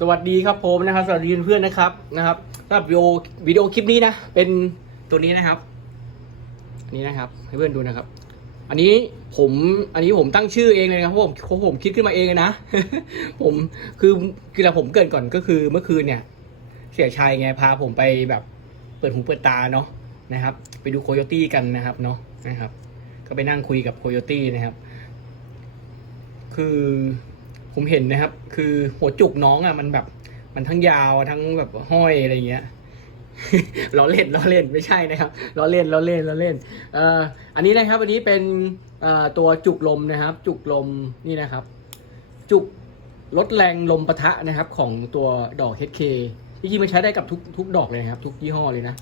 สวัสดีครับผมนะครับสวัสดีเพื่อนๆนะครับนะครับสำหรับวิดีโอวิดีโอคลิปนี้นะ เป็นตัวนี้นะครับนนี้นะครับ ให้เพื่อนดูนะครับ อันนี้ผมอันนี้ผมตั้งชื่อเองเลยนะครับเพราะผมเพราะผมคิดขึ้นมาเองเลยนะ ผมคือคือเราผมเกินก่อนก็คือเมื่อคืนเนี่ย เสียชัยไงพาผมไปแบบเปิดหูเปิดตาเนาะนะครับ ไปดูโคโยตี้กันนะครับเนาะนะครับ ก็ไปนั่งคุยกับโคโยตี้นะครับ คือ ผมเห็นนะครับ คือหัวจุกน้องอะมันแบบ มันทั้งยาวทั้งแบบห้อยอะไรเงี้ยล้อเล่นล้อเล่นไม่ใช่นะครับล้อเล่นล้อเล่นล้อเล่นเอ่ออันนี้นะครับ อันนี้เป็นเอ่อตัวจุกลมนะครับ จุกลมนี่นะครับ จุกลดแรงลมปะทะนะครับ ของตัวดอก HK จริงๆมันใช้ได้กับทุกทุกดอกเลยนะครับ ทุกยี่ห้อเลยนะ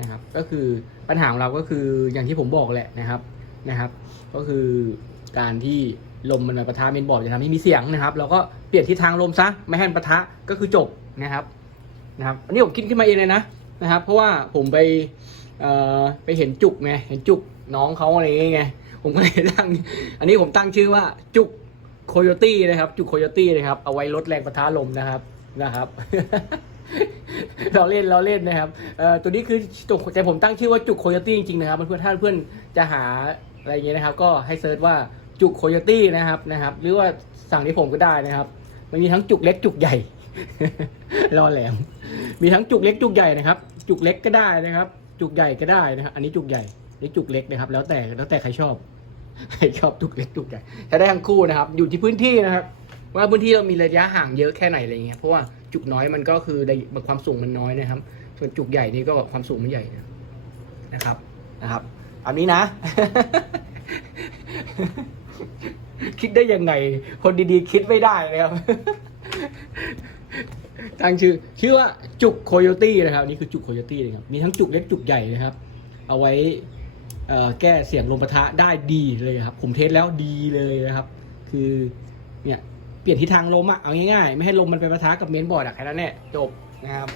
นะครับ ก็คือปัญหาของเราก็คืออย่างที่ผมบอกแหละนะครับนะครับ ก็คือการที่ ลมมันมาปะทะเมนบอร์ดจะทำให้มีเสียงนะครับ เราก็เปลี่ยนทิศทางลมซะไม่ให้มันปะทะก็คือจบนะครับนะครับ อันนี้ผมคิดขึ้นมาเองเลยนะนะครับ เพราะว่าผมไปเอ่อไปเห็นจุกไงเห็นจุกน้องเขาอะไรเงี้ยไงผมก็เลยตั้งอันนี้ผมตั้งชื่อว่าจุกโคโยตี้นะครับ จุกโคโยตี้นะครับ เอาไว้ลดแรงปะทะลมนะครับนะครับเราเล่นเราเล่นนะครับเอ่อตัวนี้คือจุกแต่ผมตั้งชื่อว่าจุกโคโยตี้จริงๆนะครับเพื่อนๆถ้าเพื่อนจะหาอะไรเงี้ยนะครับ ก็ให้เซิร์ชว่า จุกโคโยตี้นะครับนะครับ หรือว่าสั่งที่ผมก็ได้นะครับ มันมีทั้งจุกเล็กจุกใหญ่รอแหลมมีทั้งจุกเล็กจุกใหญ่นะครับ จุกเล็กก็ได้นะครับ จุกใหญ่ก็ได้นะครับอันนี้จุกใหญ่นี่จุกเล็กนะครับ แล้วแต่แล้วแต่ใครชอบใครชอบจุกเล็กจุกใหญ่ใช้ได้ทั้งคู่นะครับ อยู่ที่พื้นที่นะครับ ว่าพื้นที่เรามีระยะห่างเยอะแค่ไหนอะไรเงี้ยเพราะว่าจุกน้อยมันก็คือความสูงมันน้อยนะครับ ส่วนจุกใหญ่นี่ก็ความสูงมันใหญ่นะครับนะครับอันนี้นะ คิดได้ยังไง คนดีๆ คิดไม่ได้นะครับตั้งชื่อชื่อว่าจุกโคโยตี้นะครับนี่คือจุกโคโยตี้นะครับมีทั้งจุกเล็กจุกใหญ่นะครับ เอาไว้แก้เสียงลมปะทะได้ดีเลยครับ ผมเทสแล้วดีเลยนะครับ คือเนี่ยเปลี่ยนทิศทางลมอะเอาง่ายๆ ไม่ให้ลมมันไปปะทะกับเมนบอร์ดอะแค่นั้นแหละจบนะครับ